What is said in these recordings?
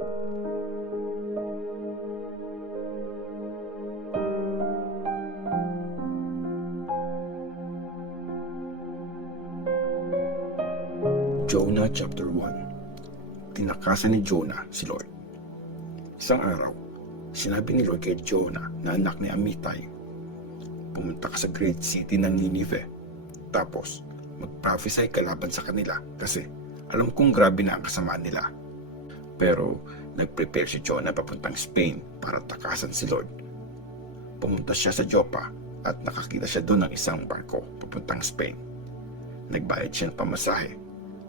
Jonah chapter 1. Tinakasan ni Jonah si Lord. Isang araw, sinabi ni Lord kay Jonah na anak ni Amittai, pumunta ka sa great city ng Nineveh, tapos mag-prophesy ka laban sa kanila kasi alam kong grabe na ang kasamaan nila. Pero nag-prepare si Jonah papuntang Spain para takasan si Lord. Pumunta siya sa Joppa at nakakita siya doon ng isang barko papuntang Spain. Nagbayad siya ng pamasahe,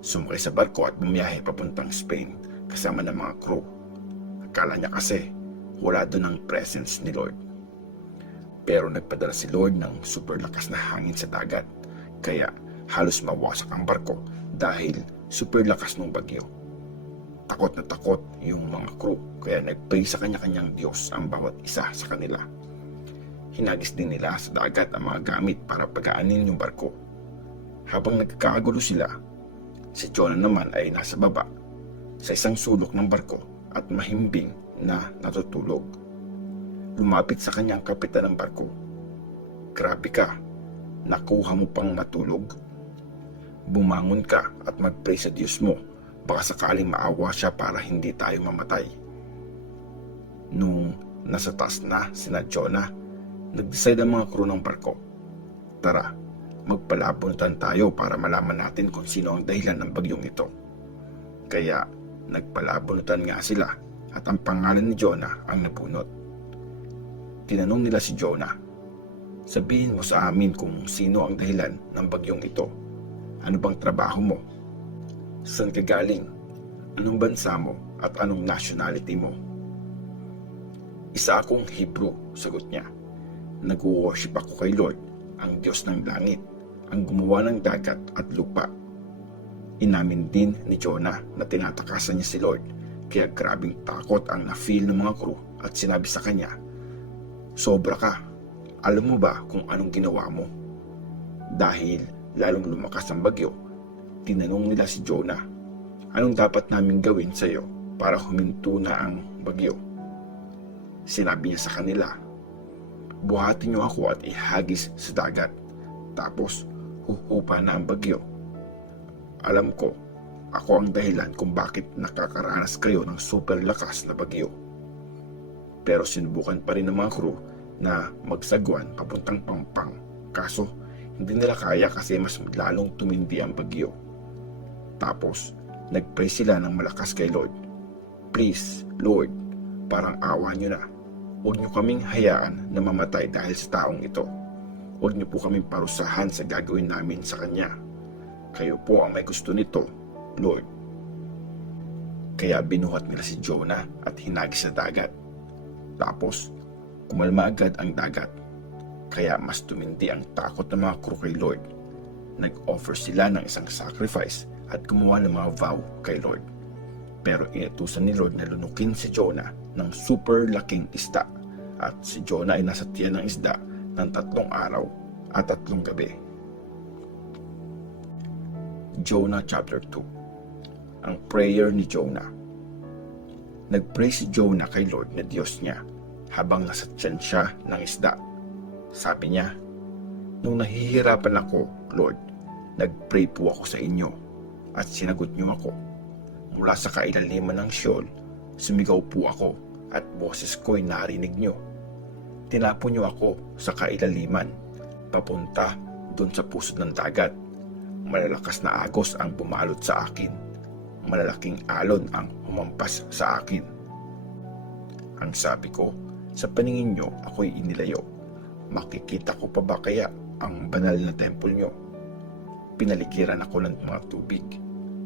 sumakay sa barko at bumiyahe papuntang Spain kasama ng mga crew. Akala niya kasi wala doon ang presence ni Lord. Pero nagpadala si Lord ng super lakas na hangin sa dagat, kaya halos mawasak ang barko dahil super lakas ng bagyo. Takot na takot yung mga crew, kaya nagpray sa kanya-kanyang Diyos ang bawat isa sa kanila. Hinagis din nila sa dagat ang mga gamit para pagaanin yung barko. Habang nagkakagulo sila, si Jonah naman ay nasa baba, sa isang sulok ng barko at mahimbing na natutulog. Lumapit sa kanyang kapitan ng barko. Grabe ka, nakuha mo pang matulog? Bumangon ka at mag-pray sa Diyos mo, baka sakaling maawa siya para hindi tayo mamatay. Nung nasa taas na sina Jonah, nag-decide ang mga crew ng barko. Tara, magpalabunutan tayo para malaman natin kung sino ang dahilan ng bagyong ito. Kaya nagpalabunutan nga sila at ang pangalan ni Jonah ang nabunot. Tinanong nila si Jonah, sabihin mo sa amin kung sino ang dahilan ng bagyong ito. Ano bang trabaho mo? Saan ka galing? Anong bansa mo at anong nationality mo? Isa akong Hebrew, sagot niya. Nag-worship ako kay Lord, ang Diyos ng langit, ang gumawa ng dagat at lupa. Inamin din ni Jonah na tinatakasan niya si Lord, kaya grabing takot ang na-feel ng mga crew at sinabi sa kanya, sobra ka, alam mo ba kung anong ginawa mo? Dahil lalong lumakas ang bagyo, tinanong nila si Jonah, anong dapat namin gawin sa iyo para huminto na ang bagyo? Sinabi niya sa kanila, buhatin niyo ako at ihagis sa dagat, tapos huhupa na ang bagyo. Alam ko, ako ang dahilan kung bakit nakakaranas kayo ng super lakas na bagyo. Pero sinubukan pa rin ng mga crew na magsagwan papuntang Pampang, kaso hindi nila kaya kasi mas lalong tumindi ang bagyo. Tapos nagpray sila ng malakas kay Lord, please Lord, parang awa niyo na. Huwag niyo kaming hayaan na mamatay dahil sa taong ito. Huwag niyo po kaming parusahan sa gagawin namin sa kanya. Kayo po ang may gusto nito, Lord. Kaya binuhat nila si Jonah at hinagis sa dagat. Tapos, kumalma agad ang dagat. Kaya mas tumindi ang takot ng mga crew kay Lord. Nag-offer sila ng isang sacrifice at gumawa ng mga vow kay Lord. Pero inutusan ni Lord na lunukin si Jonah ng super laking isda, at si Jonah ay nasa tiyan ng isda ng 3 araw at 3 gabi. Jonah chapter 2. Ang prayer ni Jonah. Nagpray si Jonah kay Lord na Diyos niya habang nasa tiyan siya ng isda. Sabi niya, nung nahihirapan ako, Lord, nagpray po ako sa inyo at sinagot niyo ako. Mula sa kailaliman ng Sheol, sumigaw po ako at boses ko'y narinig niyo. Tinapon niyo ako sa kailaliman, papunta doon sa pusod ng dagat. Malalakas na agos ang bumalot sa akin. Malalaking alon ang humampas sa akin. Ang sabi ko, sa paningin niyo ako'y inilayo. Makikita ko pa ba kaya ang banal na temple niyo? Pinaligiran ako ng mga tubig.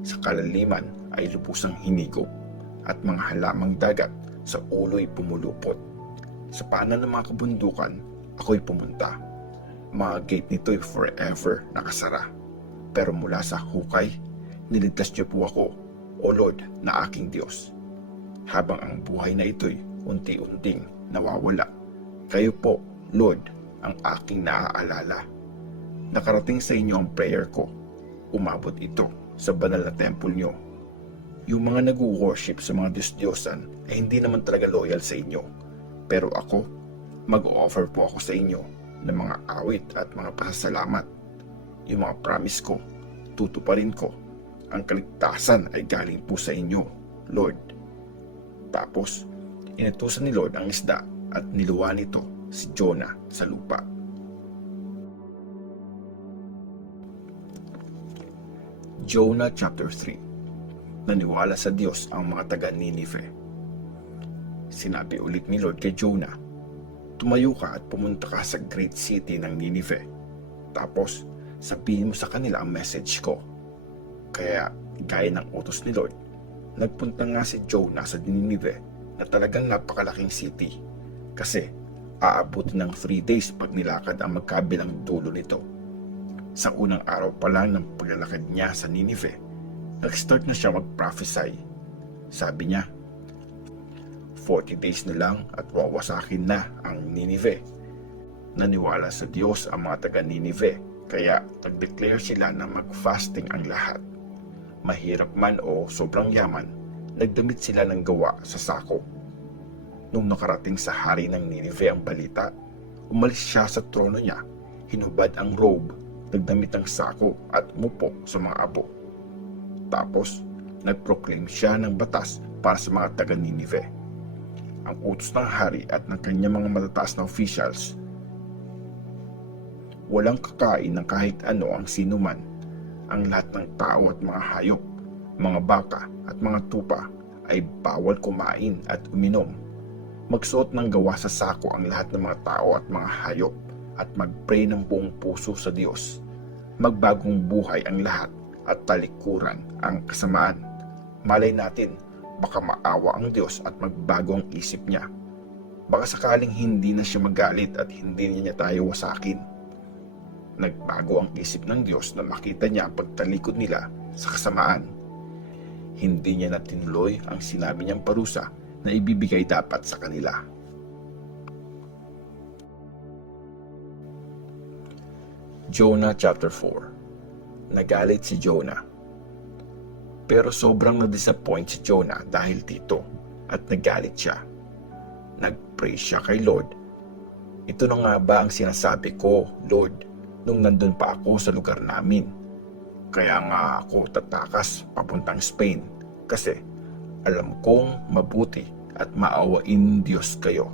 Sa kalaliman ay lubusang hinigop at mga halamang dagat sa ulo'y pumulupot. Sa paanan ng mga kabundukan, ako'y pumunta. Mga gate nito'y forever nakasara. Pero mula sa hukay, niligtas niyo po ako, O Lord na aking Diyos. Habang ang buhay na ito'y unti-unting nawawala, kayo po, Lord, ang aking naaalala. Nakarating sa inyo ang prayer ko. Umabot ito sa banal na temple niyo. Yung mga nag-worship sa mga Diyos-Diyosan ay hindi naman talaga loyal sa inyo. Pero ako, mag-offer po ako sa inyo ng mga awit at mga pasasalamat. Yung mga promise ko, tutuparin ko. Ang kaligtasan ay galing po sa inyo, Lord. Tapos, inutusan ni Lord ang isda at niluwa nito si Jonah sa lupa. Jonah chapter 3. Naniwala sa Diyos ang mga taga Ninive. Sinabi ulit ni Lord kay Jonah, tumayo ka at pumunta ka sa great city ng Ninive. Tapos, sabihin mo sa kanila ang message ko. Kaya, gaya ng utos ni Lord, nagpunta nga si Jonah sa Ninive na talagang napakalaking city. Kasi, aabutin ng 3 days pag nilakad ang magkabilang dulo nito. Sa unang araw pa lang ng paglalakad niya sa Ninive, nag-start na siya mag-prophesy. Sabi niya, 40 days na lang at wawasakin na ang Ninive. Naniwala sa Diyos ang mga taga Ninive, kaya nag-declare sila na mag-fasting ang lahat. Mahirap man o sobrang yaman, nagdamit sila ng gawa sa sako. Nung nakarating sa hari ng Ninive ang balita, umalis siya sa trono niya, hinubad ang robe, nagdamit ng sako at umupo sa mga abo. Tapos, nag-proclaim siya ng batas para sa mga taga Ninive. Ang utos ng hari at ng kanyang mga matataas na officials, walang kakain ng kahit ano ang sinuman. Ang lahat ng tao at mga hayop, mga baka at mga tupa ay bawal kumain at uminom. Magsuot ng gawa sa sako ang lahat ng mga tao at mga hayop at mag-pray ng buong puso sa Diyos. Magbagong buhay ang lahat at talikuran ang kasamaan. Malay natin, baka maawa ang Diyos at magbago ang isip niya. Baka sakaling hindi na siya magalit at hindi niya tayo wasakin. Nagbago ang isip ng Diyos na makita niya ang pagtalikod nila sa kasamaan. Hindi niya na tinuloy ang sinabi niyang parusa na ibibigay dapat sa kanila. Jonah chapter 4. Nagalit si Jonah. Pero sobrang na-disappoint si Jonah dahil dito at nagalit siya. Nag-pray siya kay Lord. Ito na nga ba ang sinasabi ko, Lord, nung nandun pa ako sa lugar namin? Kaya nga ako tatakas papuntang Spain kasi alam kong mabuti at maawain Diyos kayo.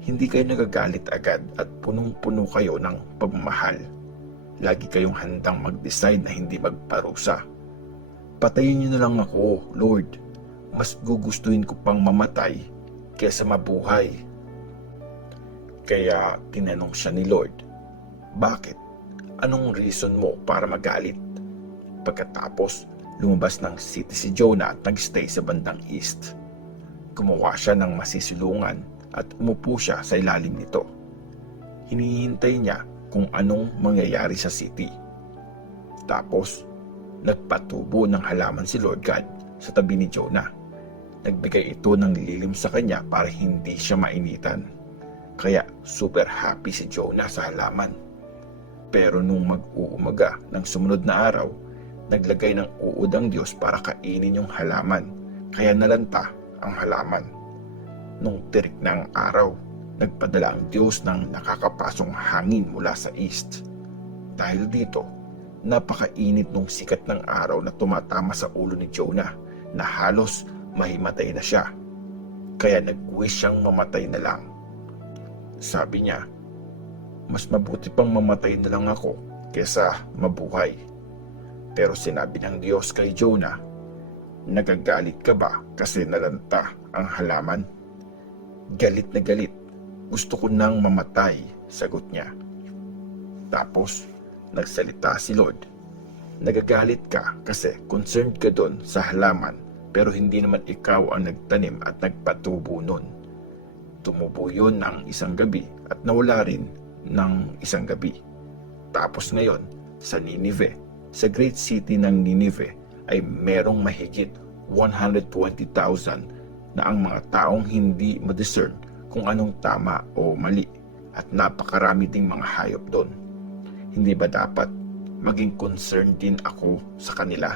Hindi kayo nagagalit agad at punong-puno kayo ng pagmamahal. Lagi kayong handang mag-decide na hindi magparusa. Patayin niyo na lang ako, Lord. Mas gugustuhin ko pang mamatay kaysa mabuhay. Kaya tinanong siya ni Lord, bakit? Anong reason mo para magalit? Pagkatapos, lumabas ng city si Jonah at nagstay sa bandang east. Gumawa siya ng masisilungan at umupo siya sa ilalim nito. Hinihintay niya kung anong mangyayari sa city. Tapos, nagpatubo ng halaman si Lord God sa tabi ni Jonah. Nagbigay ito ng lilim sa kanya para hindi siya mainitan. Kaya super happy si Jonah sa halaman. Pero nung mag-uumaga ng sumunod na araw, naglagay ng uod ang Diyos para kainin yung halaman. Kaya nalanta ang halaman. Nung tirik na ang araw, nagpadala ang Diyos ng nakakapasong hangin mula sa east. Dahil dito, napakainit nung sikat ng araw na tumatama sa ulo ni Jonah na halos mahimatay na siya. Kaya nag-wish siyang mamatay na lang. Sabi niya, mas mabuti pang mamatay na lang ako kesa mabuhay. Pero sinabi ng Diyos kay Jonah, nagagalit ka ba kasi nalanta ang halaman? Galit na galit. Gusto ko nang mamatay, sagot niya. Tapos, nagsalita si Lord. Nagagalit ka kasi concerned ka doon sa halaman pero hindi naman ikaw ang nagtanim at nagpatubo nun. Tumubo yun ng isang gabi at nawala rin ng isang gabi. Tapos ngayon, sa Ninive, sa great city ng Ninive ay merong mahigit 120,000 na ang mga taong hindi ma-discern kung anong tama o mali at napakarami ding mga hayop doon. Hindi ba dapat maging concerned din ako sa kanila?